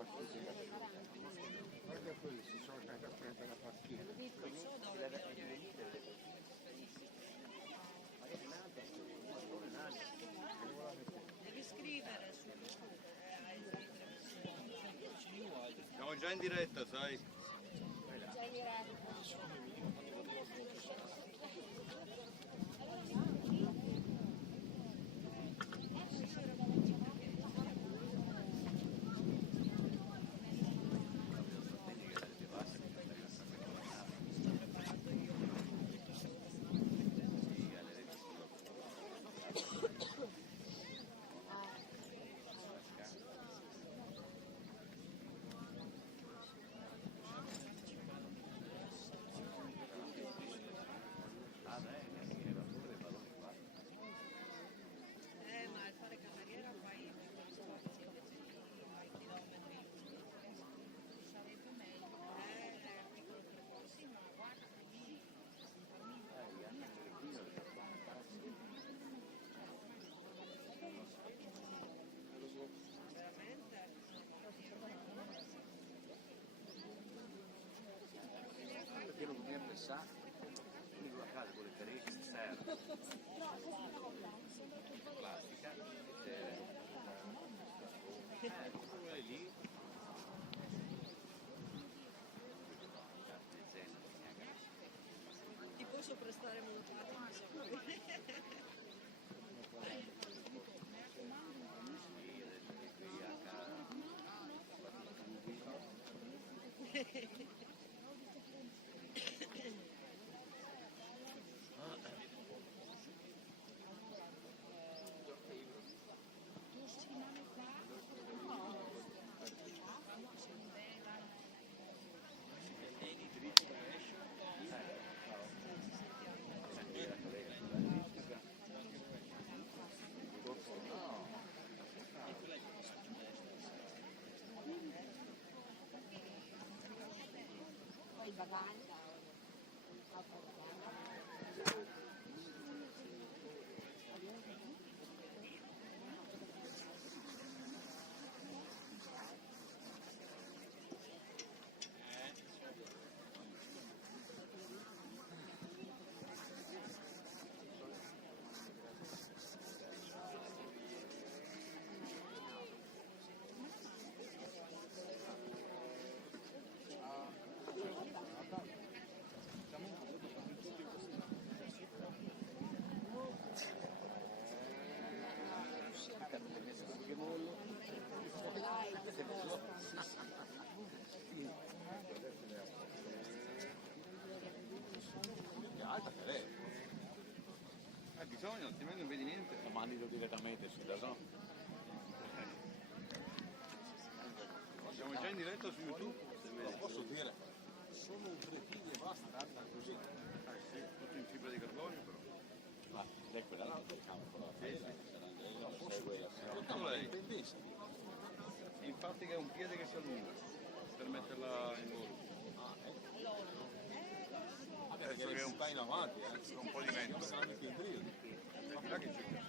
Guarda quelli, si sono andati a prendere la partita. Devi scrivere su Siamo già in diretta, sai? Già in diretta. ma al fare cameriera fai gli sforzi invece di fai chilometri sarebbe meglio. Piccolo percorso, sì, ma guarda lì veramente Perché non dobbiamo pensare? Quindi la casa con le carezze si serve. Plastica, è lì. ti posso prestare molto Poi il bagaglio. Alta che lei. Bisogna, altrimenti non vedi niente. Lo mandilo direttamente su da zona. Siamo già in diretta su YouTube. Lo posso dire. Sono un cretino e basta, andata così. Sì, tutto in fibra di carbonio però. Ma lei quella là, diciamo, la segue Tutto lei. pendenza. Infatti che è un piede che si allunga per metterla in volo. Adesso che sta in avanti, Un po' di vento. non saranno più in brilli. Là che c'è.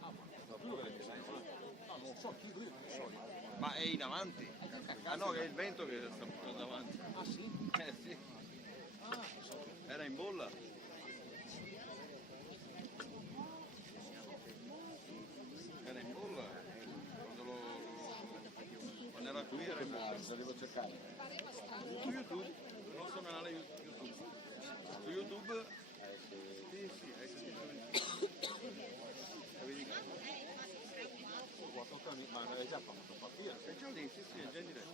Ah, ma tu che sei in avanti? No, non so chi lui, non so io. Ma è in avanti? Ah no, che è il vento che sta portando avanti. Ah sì? Sì. Ah, so. Era in bolla. Era in bolla. Quando era qui era in bolla. Cosa devo cercare? Su YouTube, il nostro canale YouTube. Su YouTube, sì, hai sentito. Vedi? Ma l'hai già fatto partire? È già lì, sì, è già in diretta.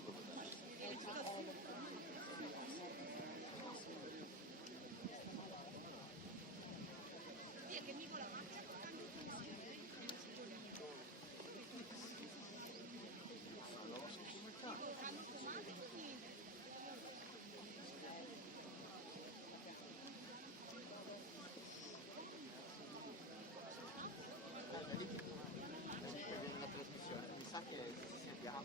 La trasmissione, mi sa che si abbiamo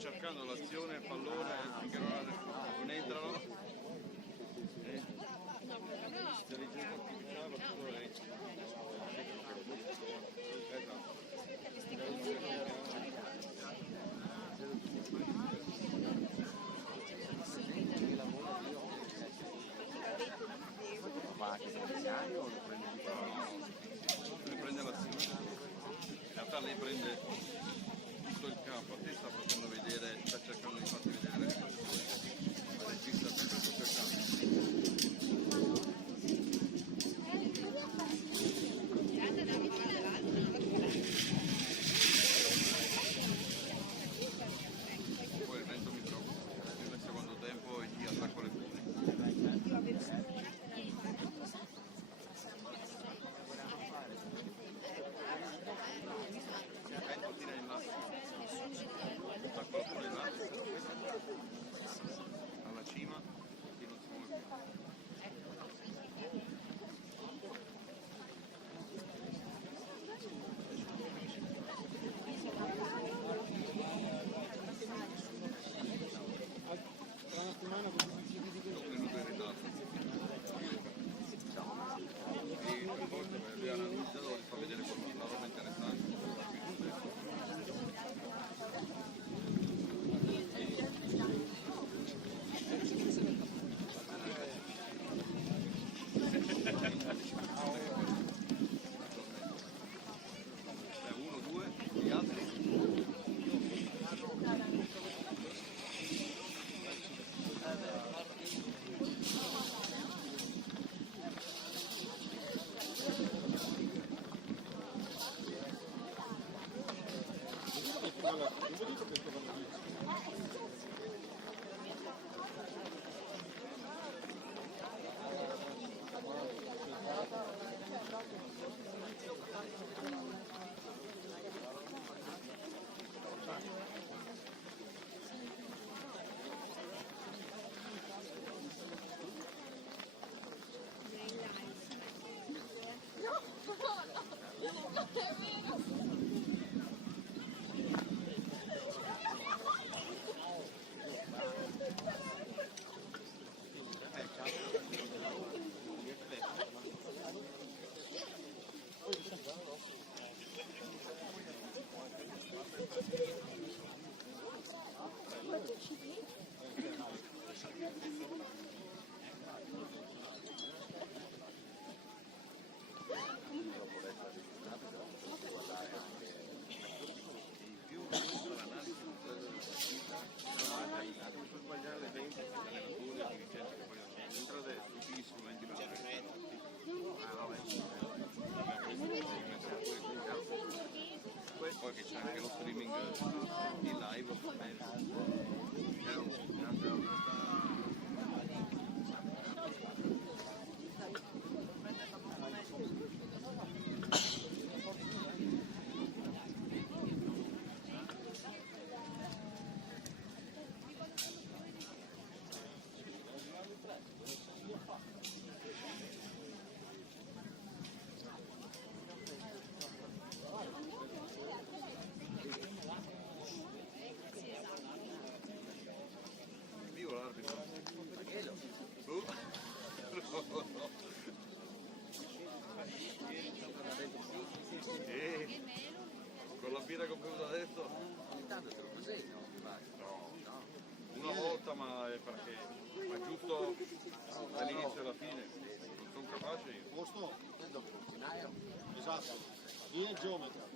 cercando l'azione, il pallone, finché non entrano. L'intelligenza artificiale tutto è. Ma anche per gli anni o lo prende di Lui prende l'azione. In realtà lei prende tutto il campo, a te sta facendo vedere, sta cercando di farti vedere le situazioni. Ma regista sempre tutto il campo. Poi il vento mi preoccupa, nel secondo tempo gli attacco le pune. Il vento tira in là, attacco la pune là, alla cima e non si muove più. Venuto in ritardo. E per forza lui ha analizzato di far vedere la roba interessante. Uno, due, gli altri. Poi che c'è anche lo streaming in live. Vivo l'arbitro. Con la birra che ho bevuto adesso? Intanto te lo consegno? No. Una volta, ma è perché ma giusto dall'inizio alla fine. Non sono capace io. Posto? Dopo il finaio. Esatto. Io e il geometra.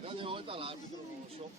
Grande volta l'arbitro, non lo so.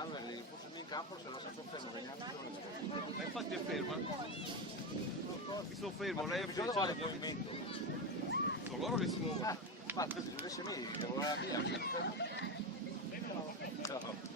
stanno lì, forse in campo, se non si fermo, veniamo. Ma infatti è ferma. Mi sono fermo, lei è Bisogna ufficiale. fare il movimento. Sono loro che si muovono. Ma così, adesso mi devo andare via. Ciao.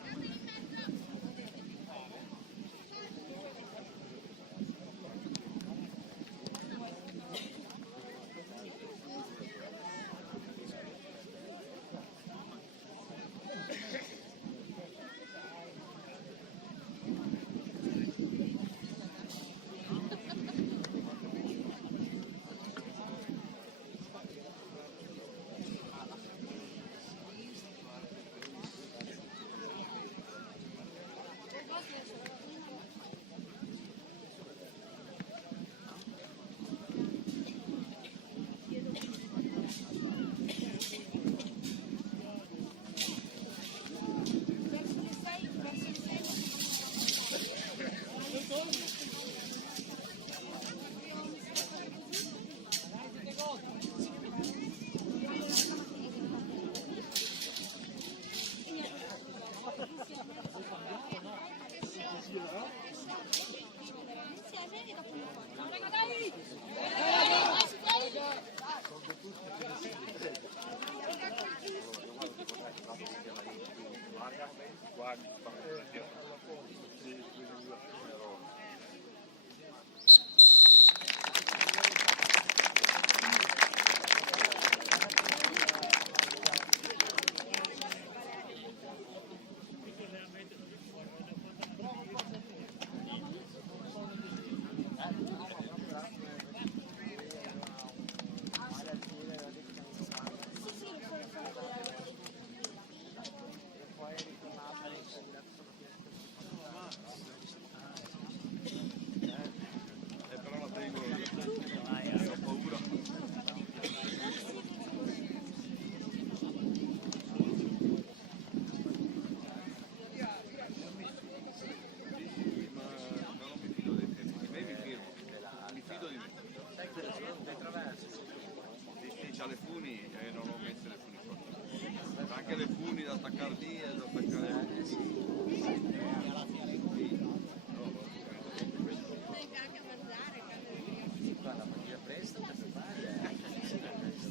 C'ha le funi e non ho messo le funi sotto. Anche le funi da attaccare lì e da attaccare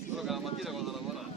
solo che la mattina quando lavorare.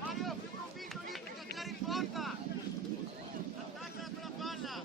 Mario, più convinto lì per cacciare in porta! Attaccala quella palla!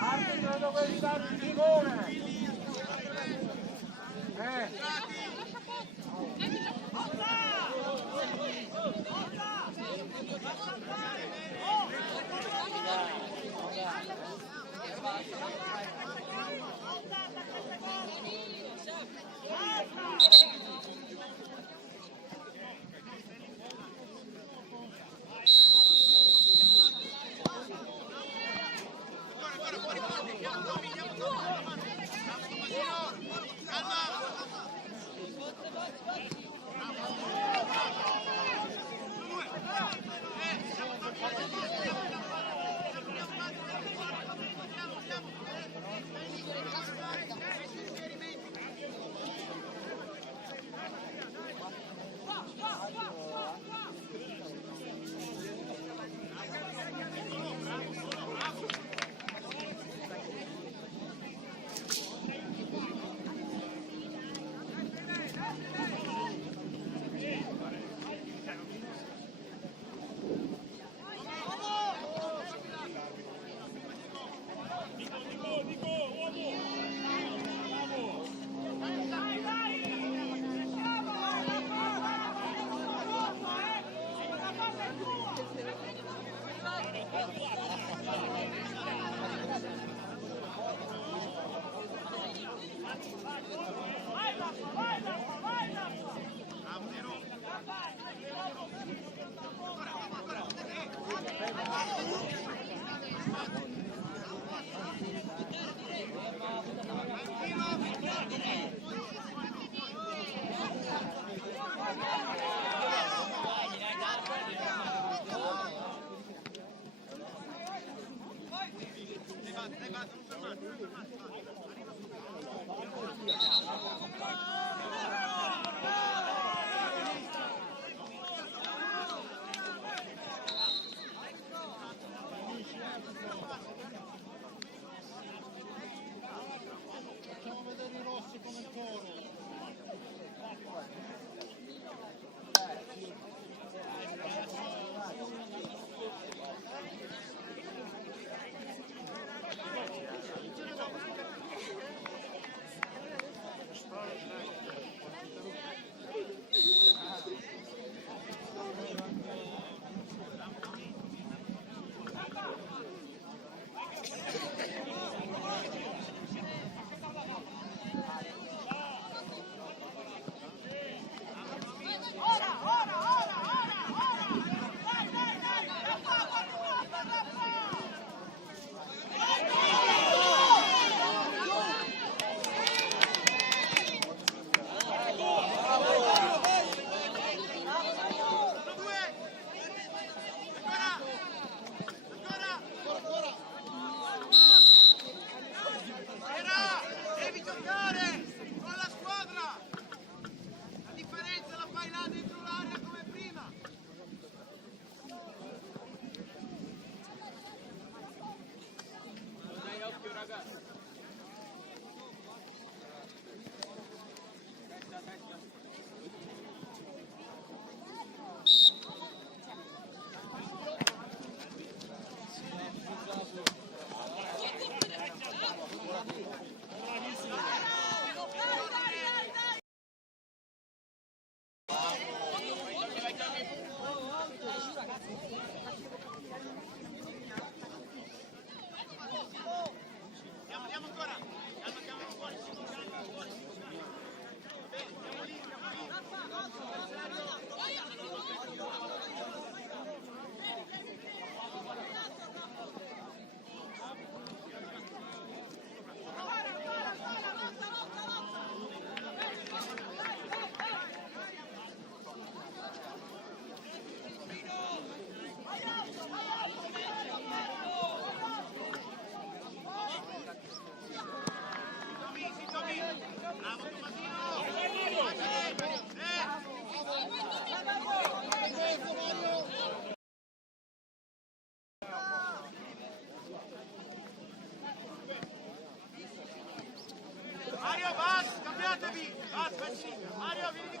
Arbitro dove sta il timone!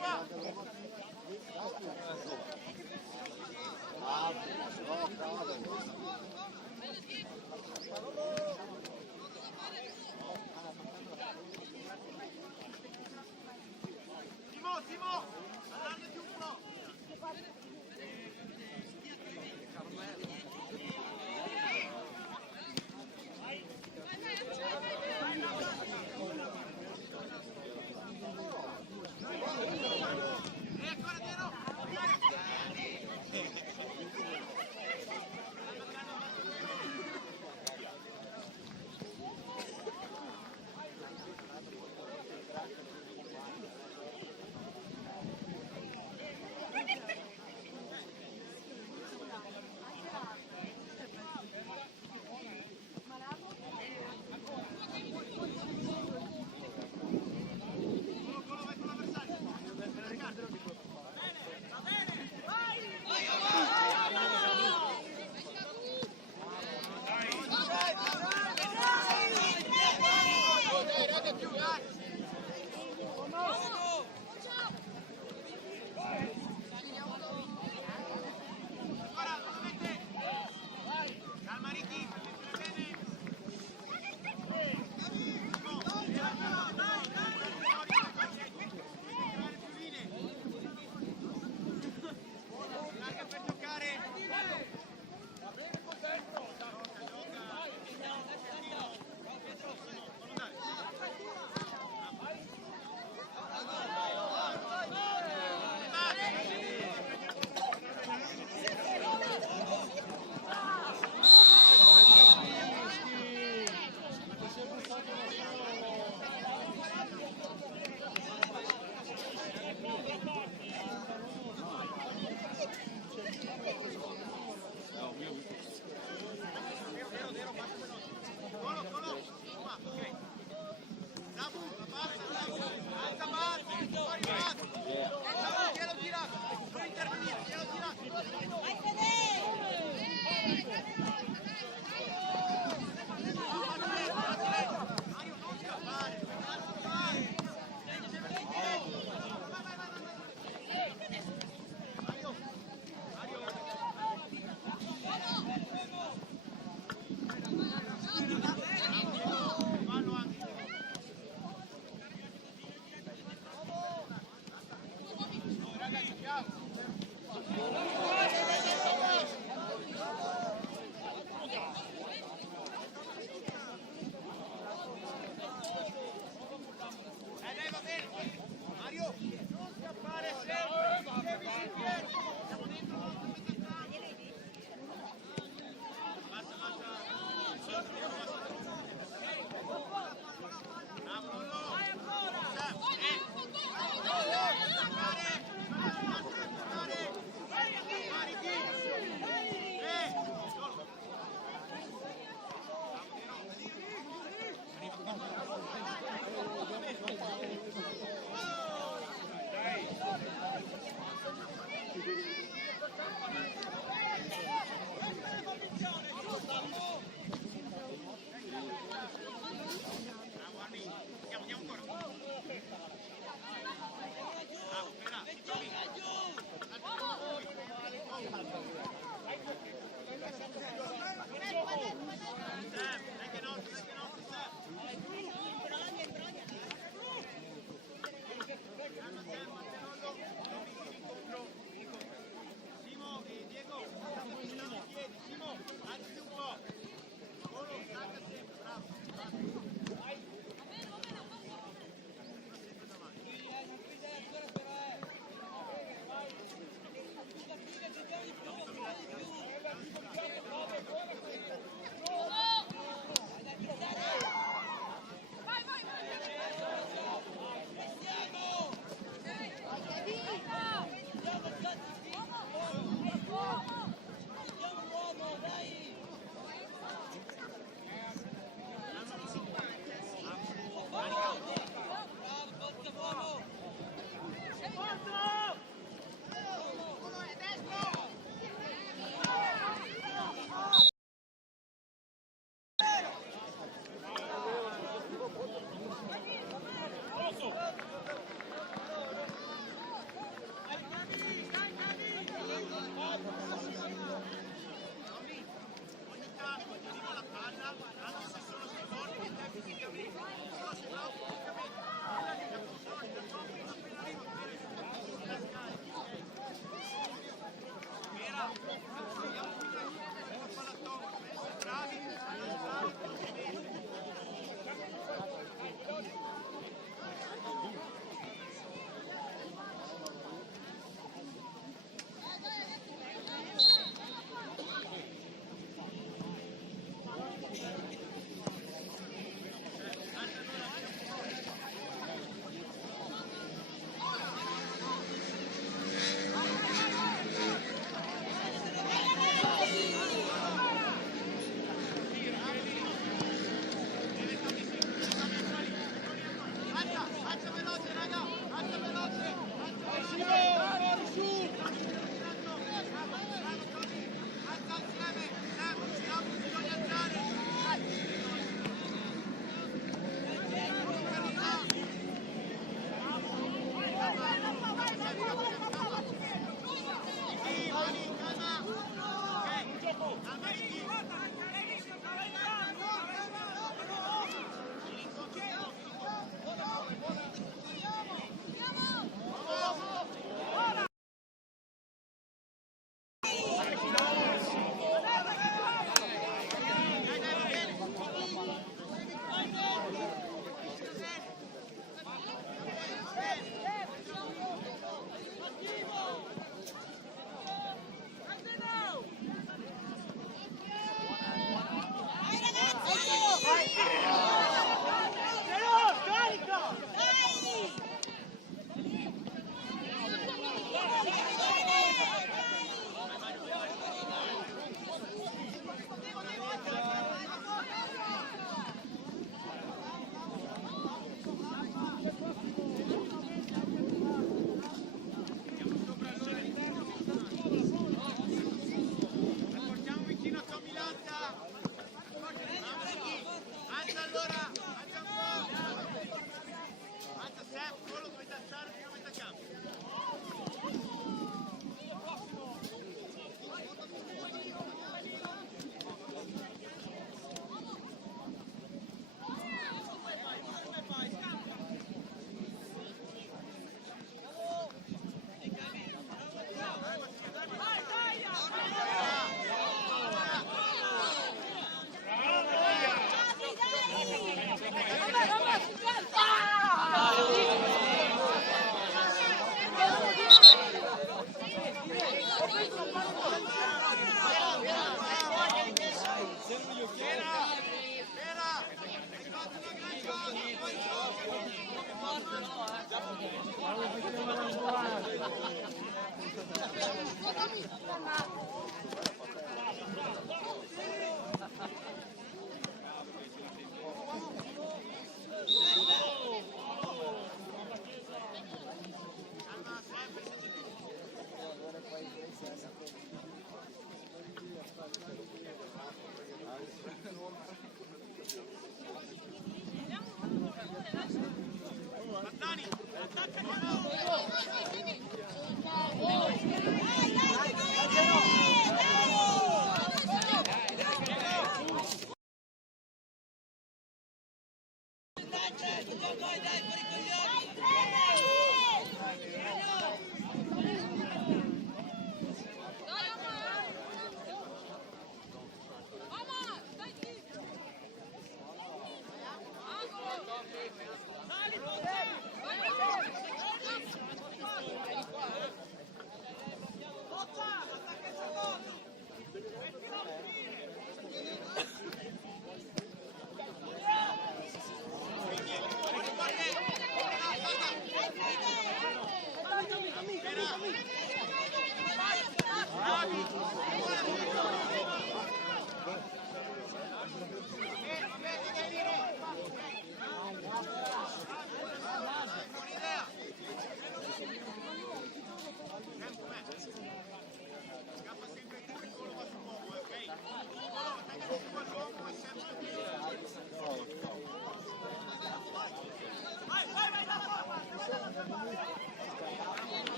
qua. Simo, andando più un po'. Ancora Nero.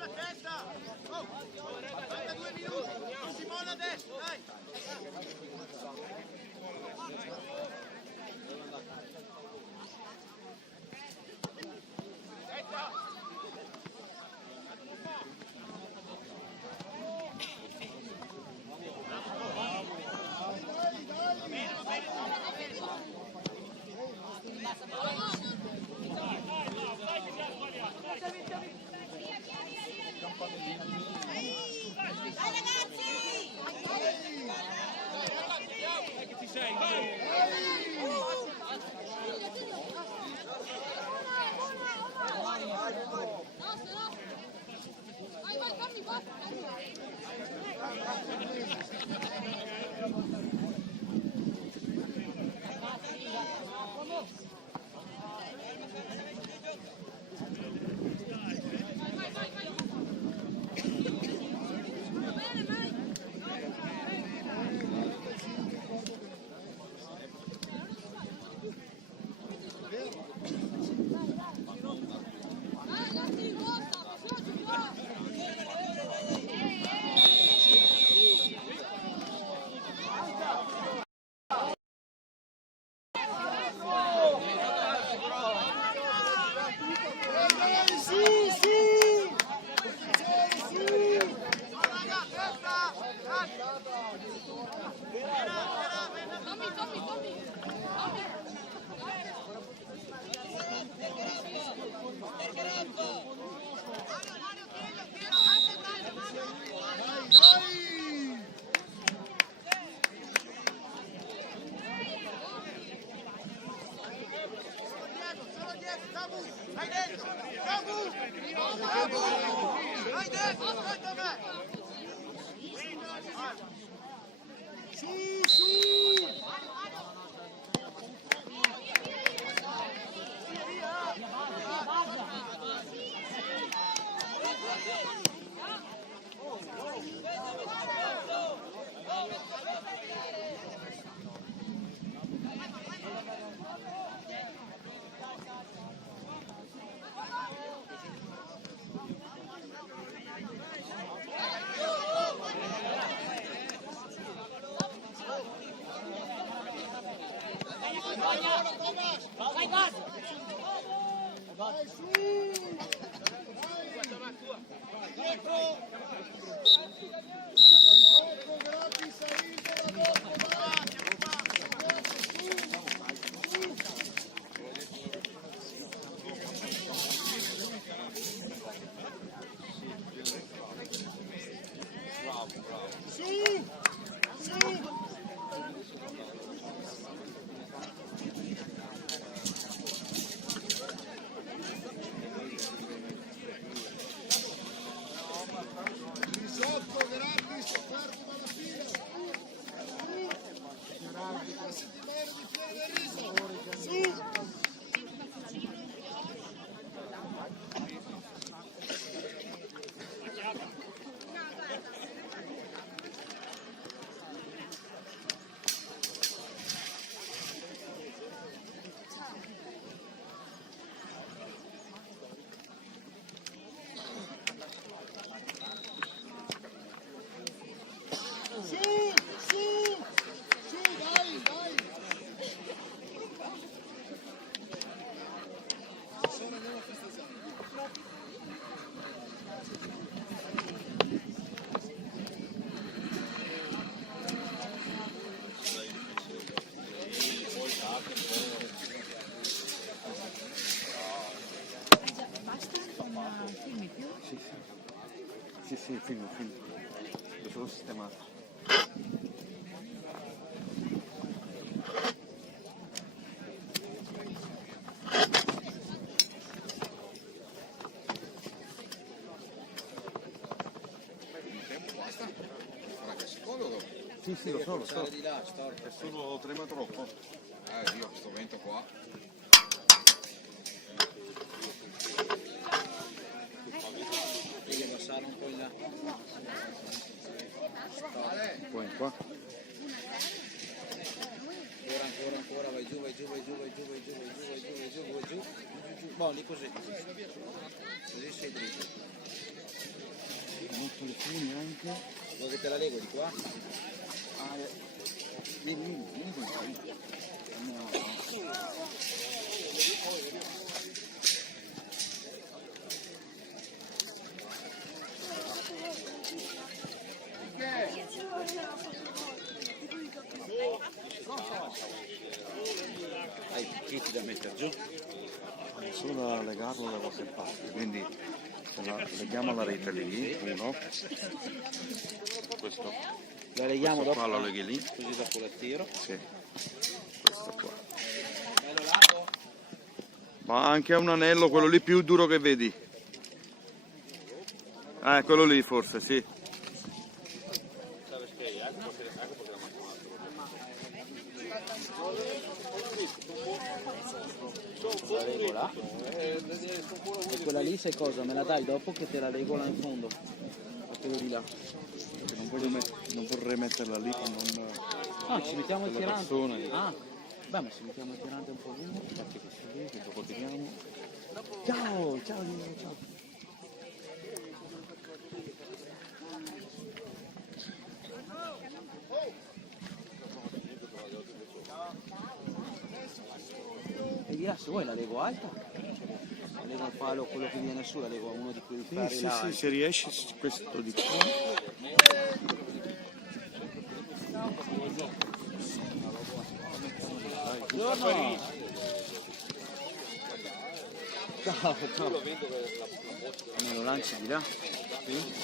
Sulla testa! Oh! 42 minuti! Simone adesso, dai! Dai, su! Dietro! Dopo, gratis, Isola, dopo, dai! Su! Su! Risotto gratis, quarto dalla fila. Una settimana di fiore di riso. Su! Sì, film. L'ho solo sistemato. Sì, lo so. Di là, è solo trema troppo. Io questo vento qua. Devi abbassare un po' in là. Poi qua. Ancora, vai giù. Boh, lì così. Così sei dritto. Molto le funi anche. Vuoi che te la leggo di qua? Vieni qua. Hai i picchetti da mettere giù? Solo da legarlo da qualche parte, quindi leghiamo la rete lì, uno. Questo. La leghiamo dopo. Qua lo leghi lì. Così dopo la tiro. Sì. Questo qua. Ma anche un anello, quello lì più duro che vedi. Quello lì forse, sì. La regola? E quella lì sai cosa? Me la dai dopo che te la regola in fondo. A quello di là. Non vorrei metterla lì per non... ci mettiamo il tirante. Beh, ma ci mettiamo il tirante un po' lungo. Infatti questo lì, che dopo tiriamo. Ciao. E di là se vuoi la lego alta, la lego al palo, quello che viene su, la lego a uno di quei ferri là. Sì, se riesci questo di qua. Buongiorno! Ciao! Me lo lanci di là? Sì?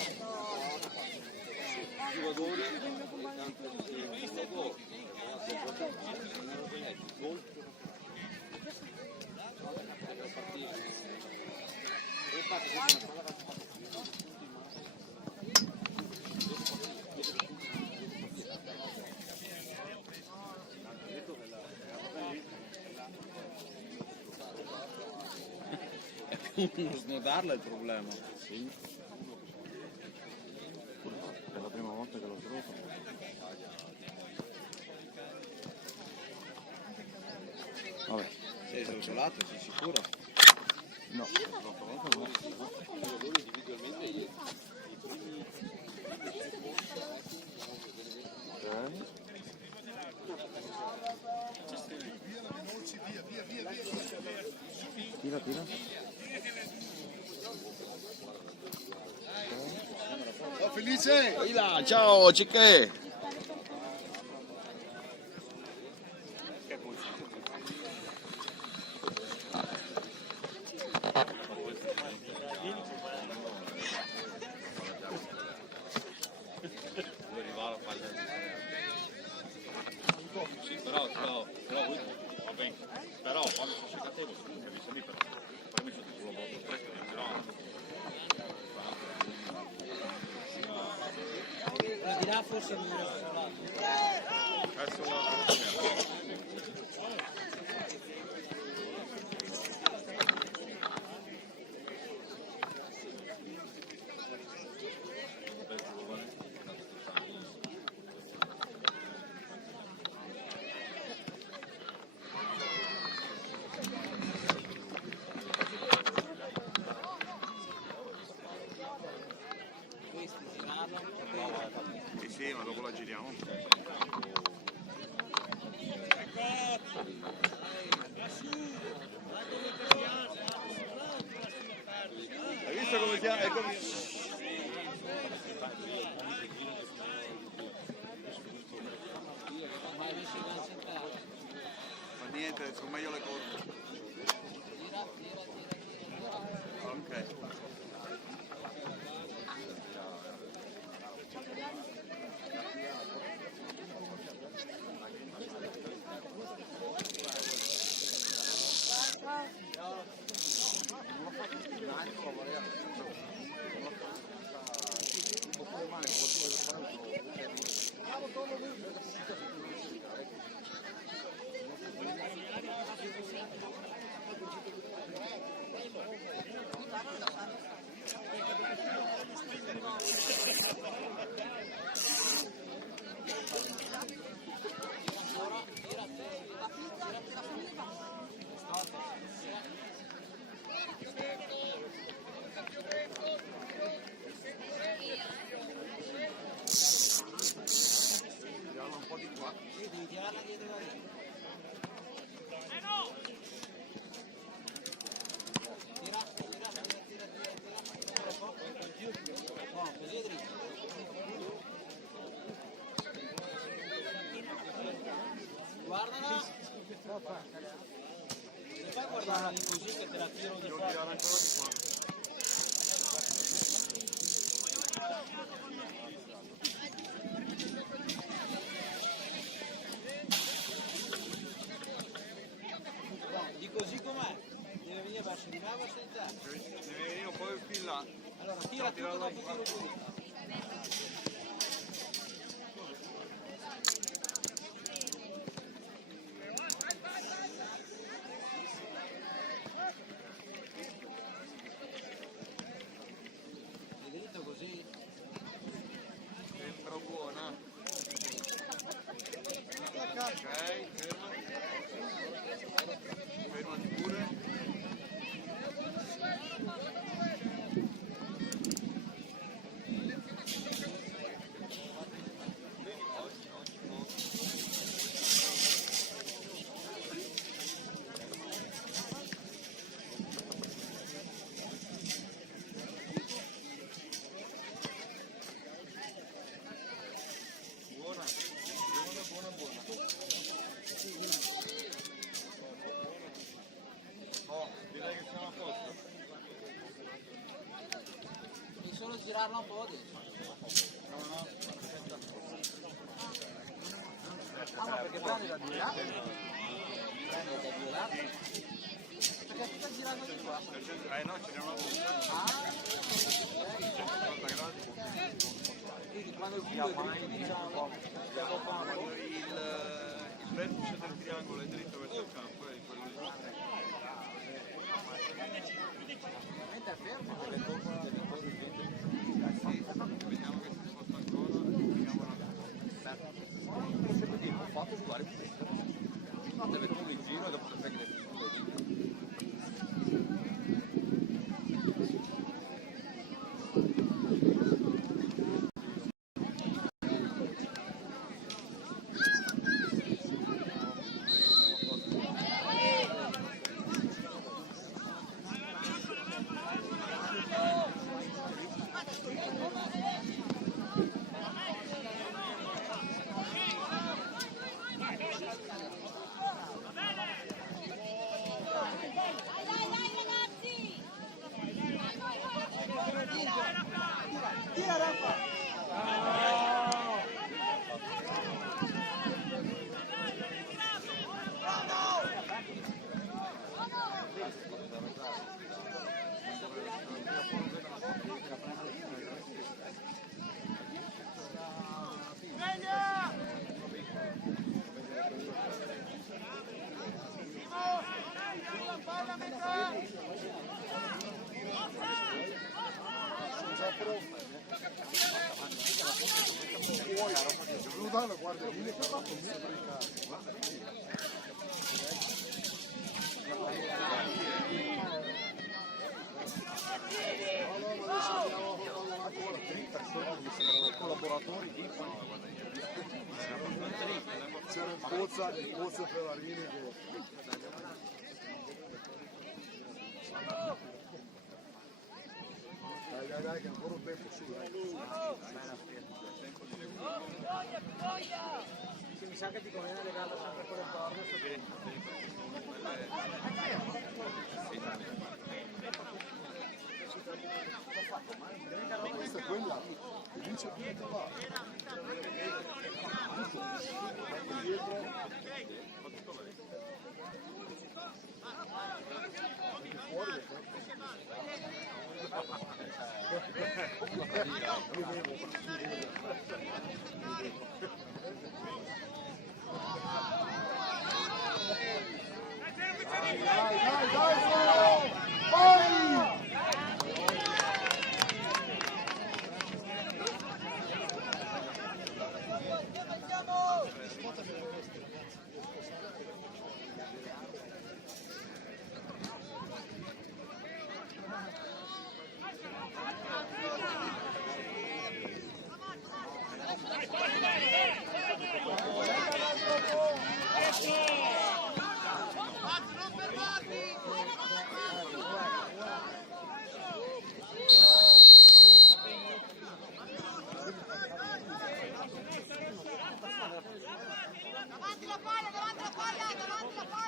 Snodarla è il problema. Sì. È la prima volta che lo trovo. Vabbè. Sei isolato, sei sicuro? No, l'ho trovato no. Ok. Tira. Felice! Vai là, ciao, cicche! Sì, però va bene. Però quando sono seccatevo, mi avete lì per me sono solo molto fresco, Di là forse non lo sì, ma dopo la giriamo. Hai visto come si è? Fa niente, sono meglio le cose. Ok. guardala. Se fai guardare così che te la tiro di qua. Di così com'è? Deve venire verso di me o verso di te? Deve venire un po' più in là. Allora tira tutto dopo tiro qui. È dritto così? Sembra buona. Ok, ferma. Fermati pure. Buona, buona, buona, buona. Oh, direi che siamo a posto. Devi solo girarla un po' adesso. No, no, aspetta. Ah, ma perché prendi da due lati? Prendi da due lati? Perché ti sta girando di qua? No, ce n'è una volta. Ah, 180 gradi. quindi quando il culo è dritto diciamo, stiamo qua un po'. Il vertice del triangolo è dritto verso il campo, è quello lì. Mentre è fermo, Sì, vediamo che si sposta ancora, vediamo la Fatto sudare questo. Deve tutto in giro e dopo se che Guarda, guarda, lì che ha fatto un mezzo collaboratori di c'era il pozzo Ferrarini che dai che ancora un tempo su mi sa che ti conviene legarlo sempre con le corde questa è quella che dice tutto là Davanti la palla, davanti la palla, davanti la palla!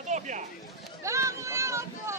Raddoppia! Bravo, Rocco!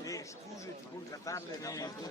Le scuse ti puoi trattarle da qualcuno,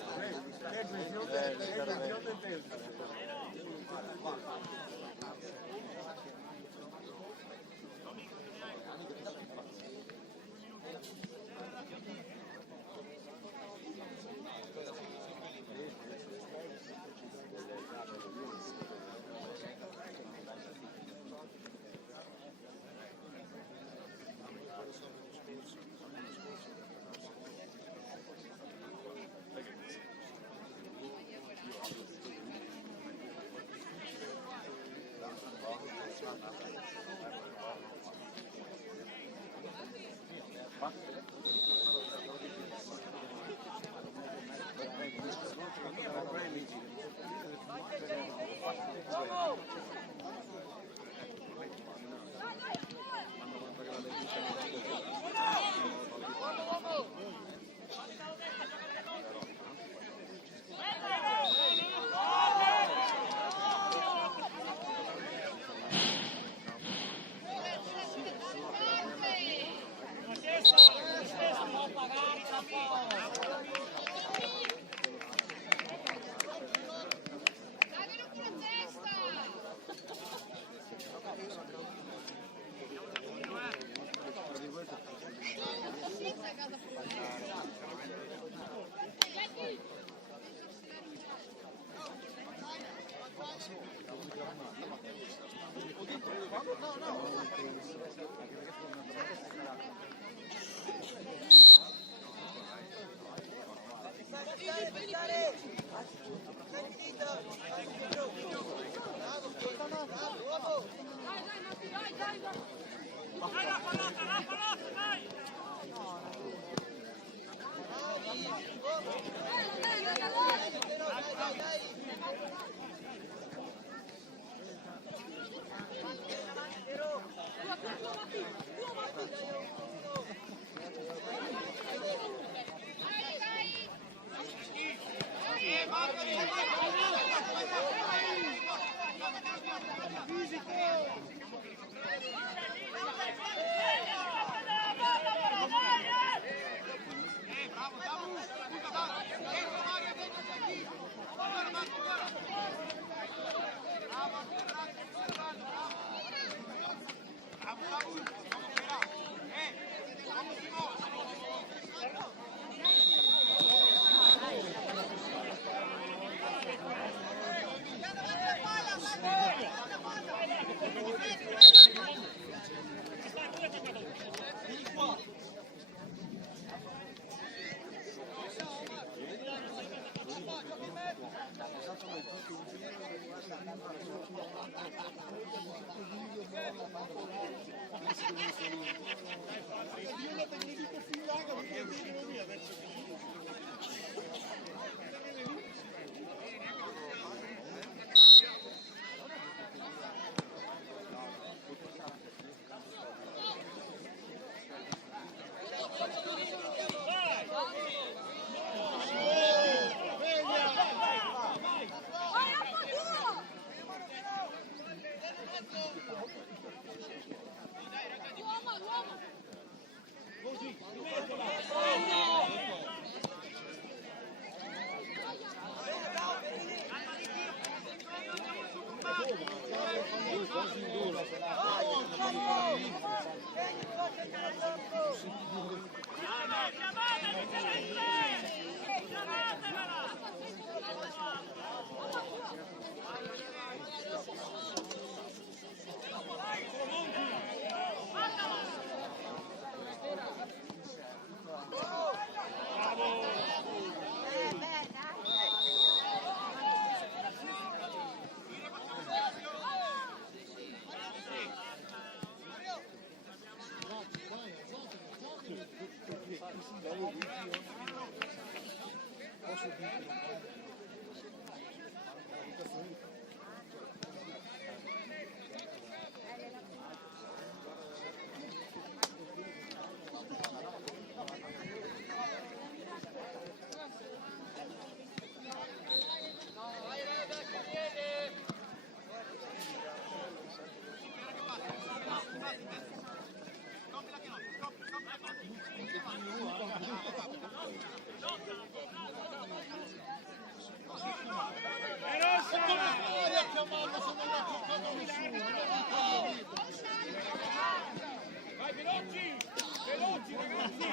Vai veloci! Veloci ragazzi!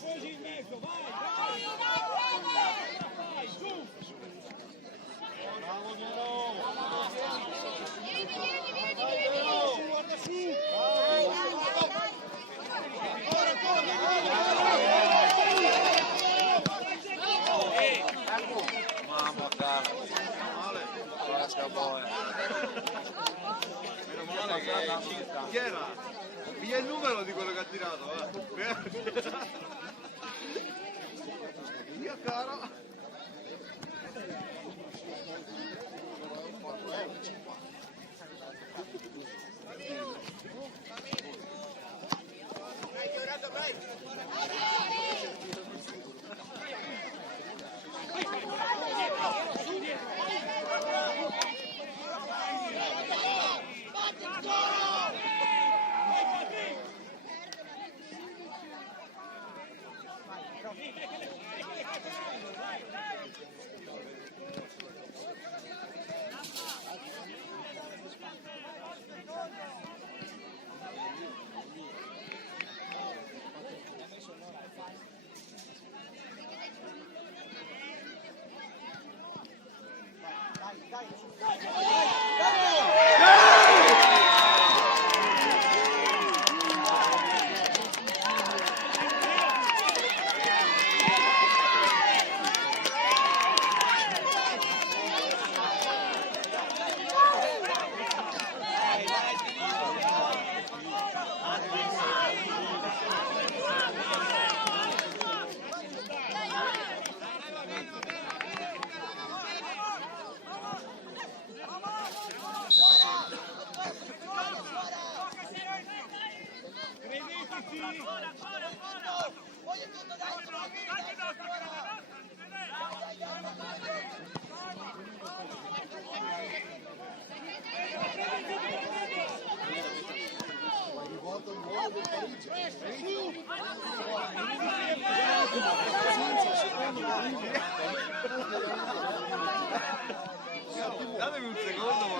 Così in mezzo, vai! Vai, su! Meno male che chi era? Piglia il numero di quello che ha tirato, va. Io caro. Datemi un secondo, ma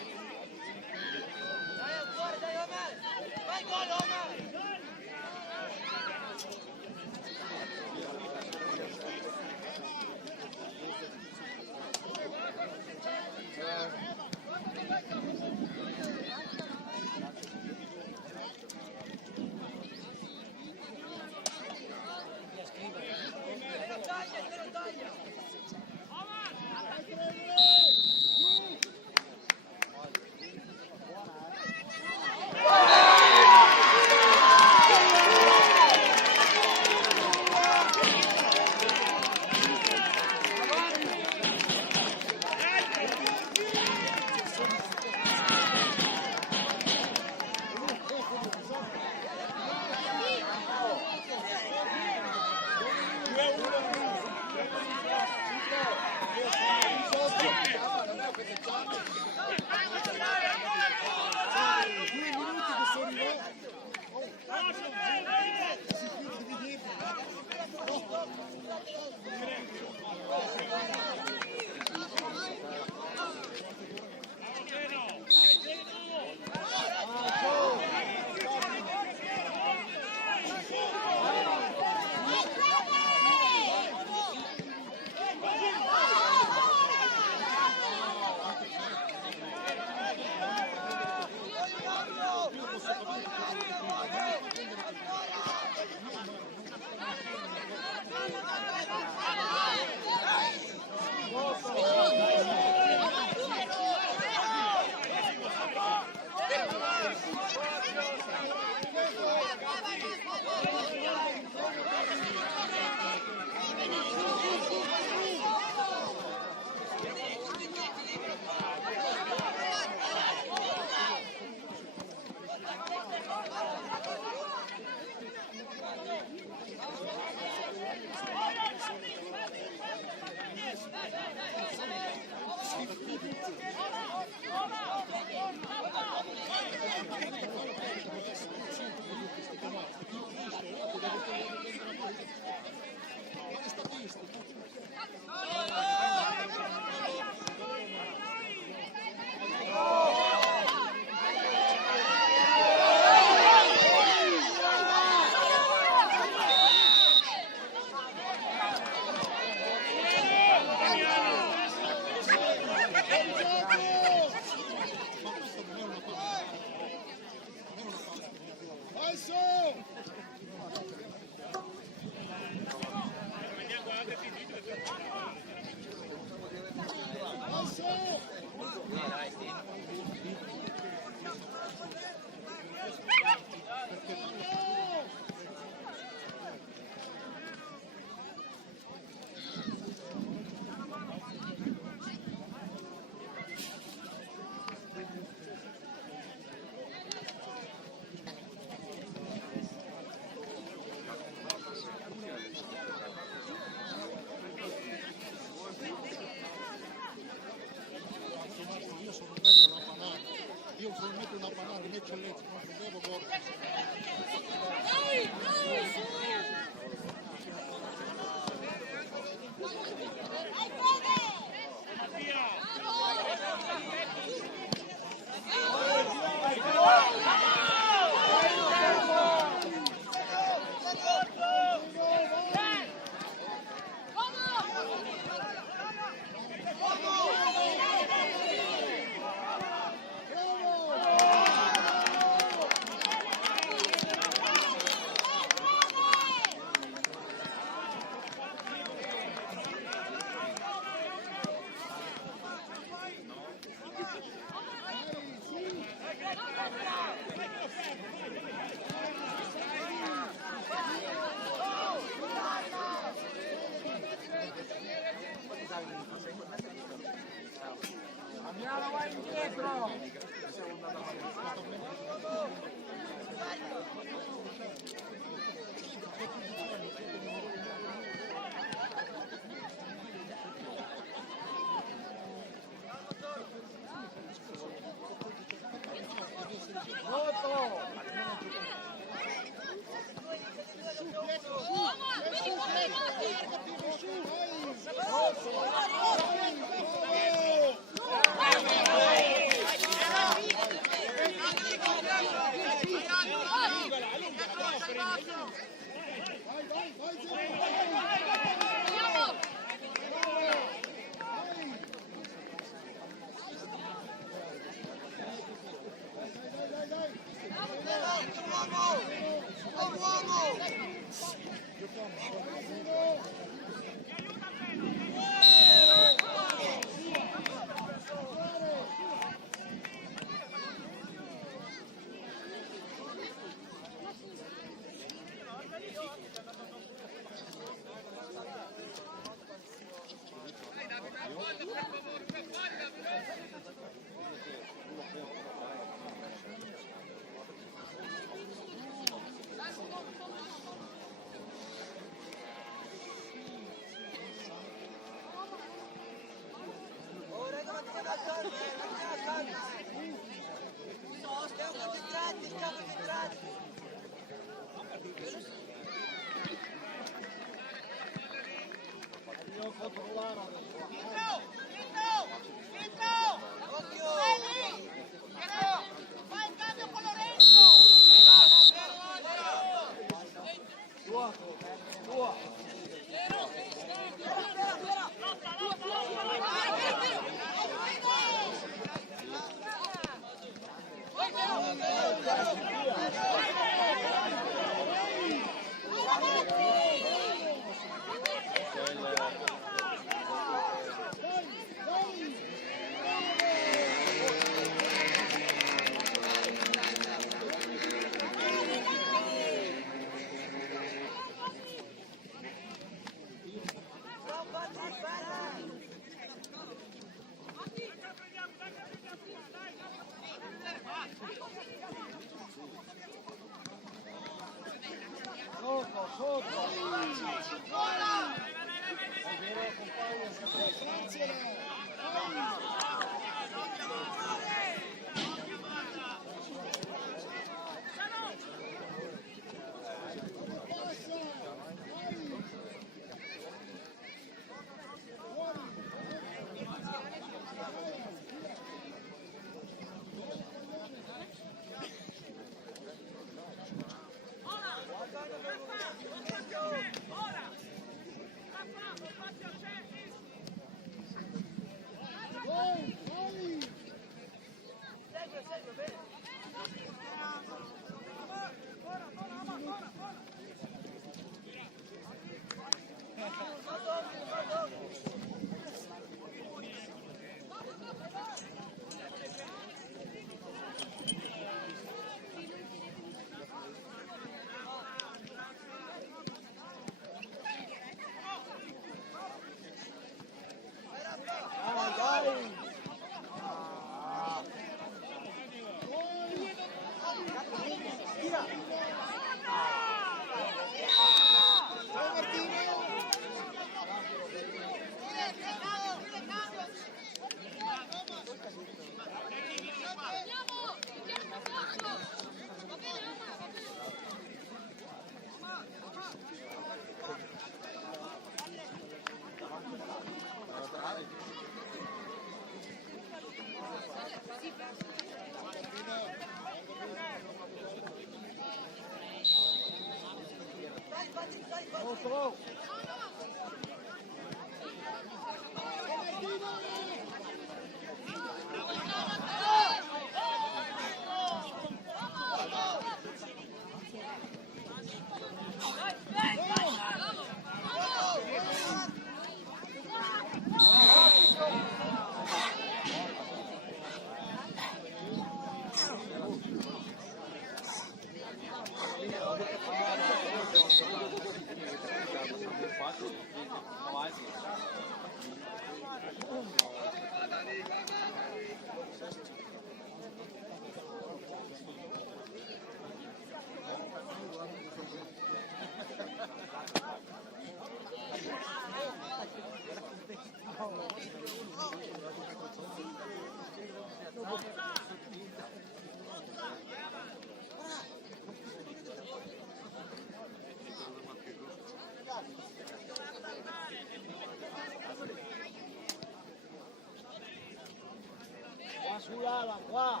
Qua sull'ala, qua!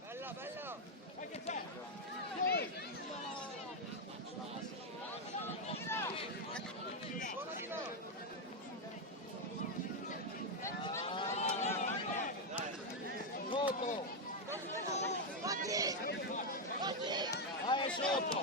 Bella, bella! Che c'è? Sotto! Vai sotto!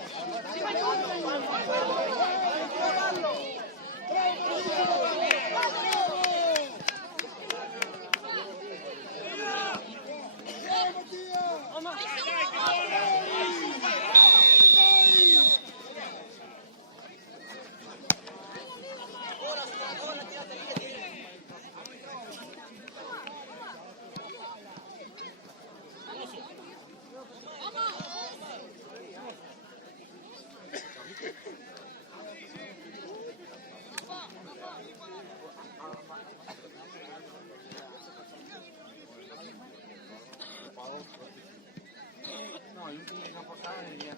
No, io ti dico portare via.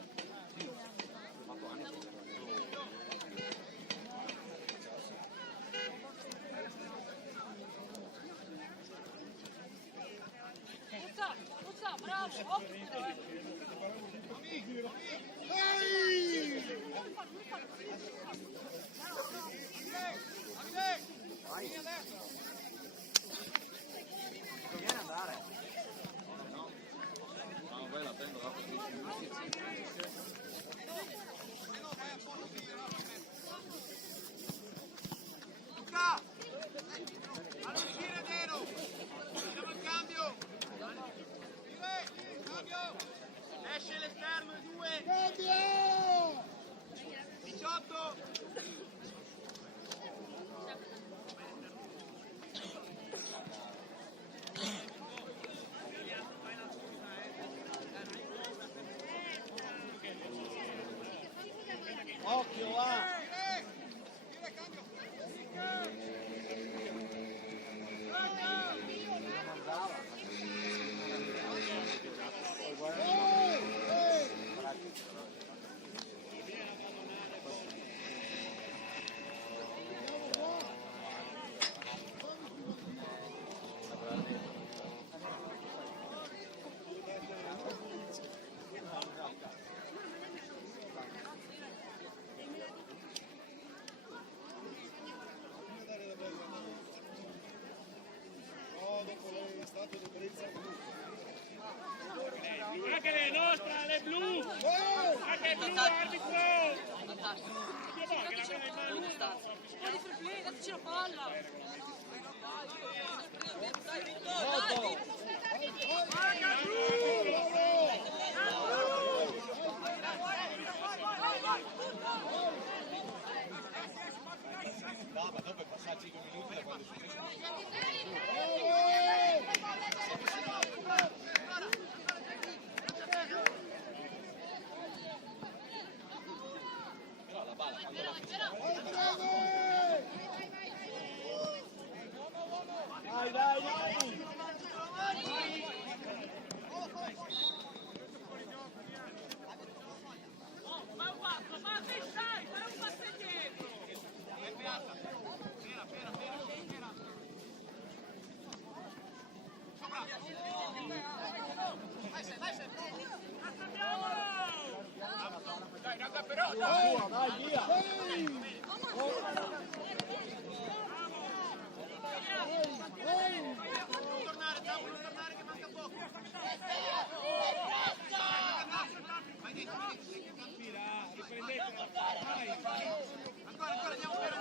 Uzza, bravo! Hop. Vieni andare! No, vai la prendo dopo. Luca! Fallo uscire Deno! Facciamo il cambio! Cambio! Esce l'esterno, i due! Cambio! 18! Occhio, va! Anche le nostre, le blu! Anche blu, arbitro! Dateci la palla! No, ma dopo è passato 5 minuti da quando sono però la palla quando la Vai, vai, vai! Tornare che manca poco. Vai dentro. Ancora, andiamo bene,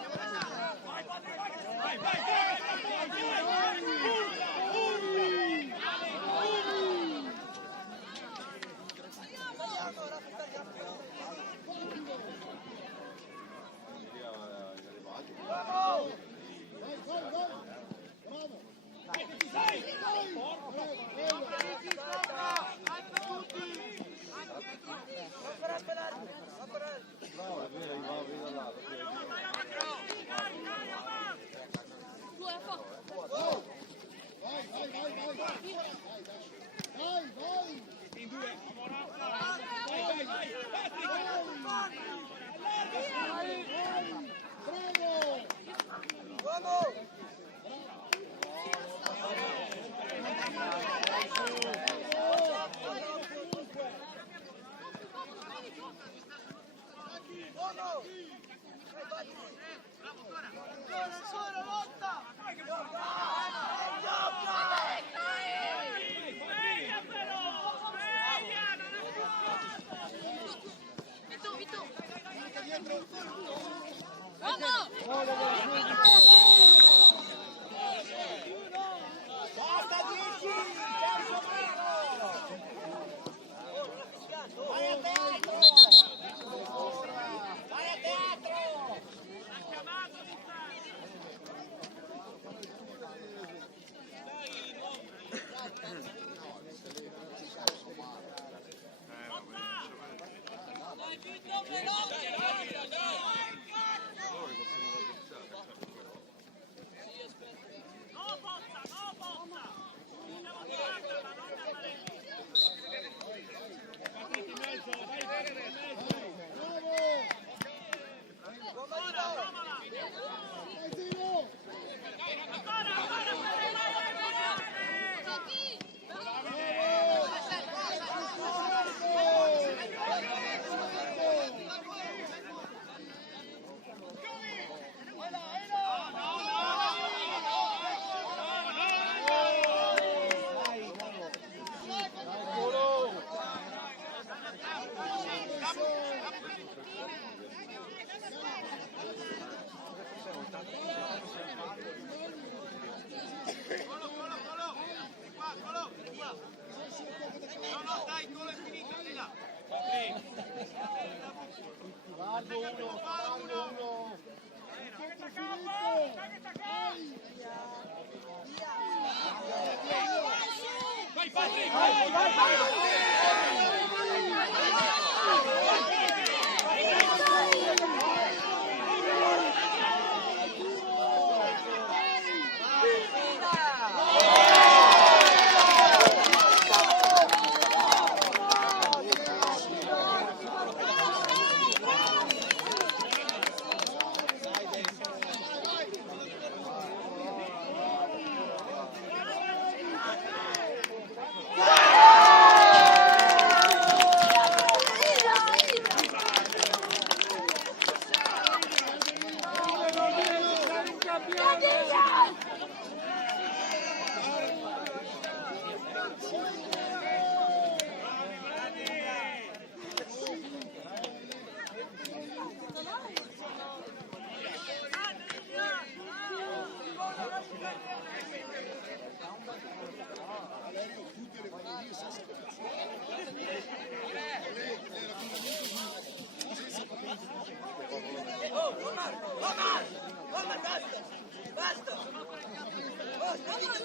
Basta! Basta!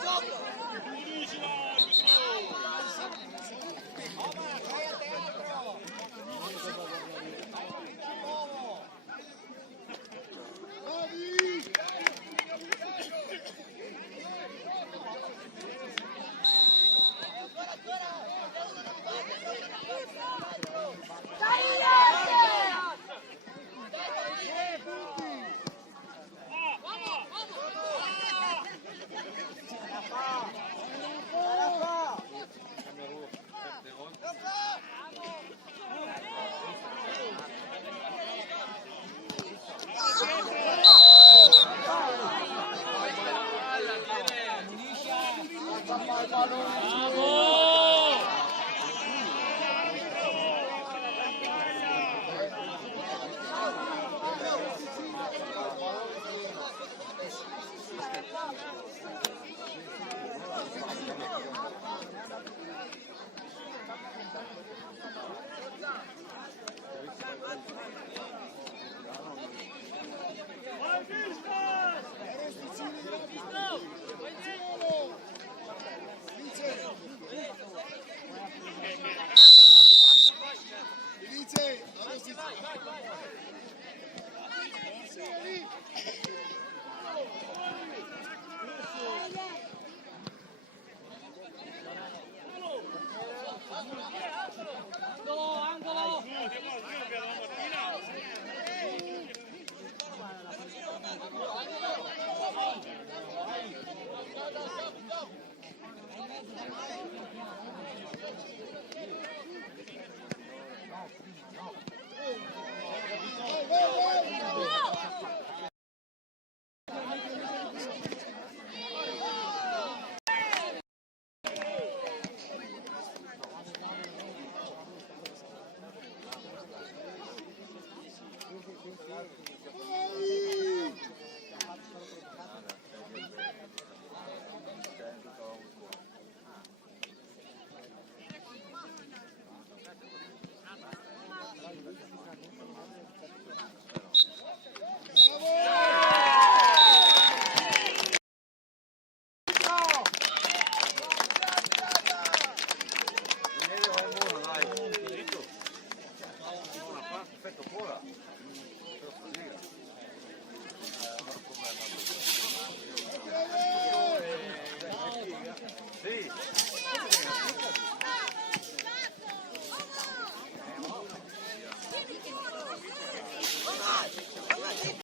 Oh,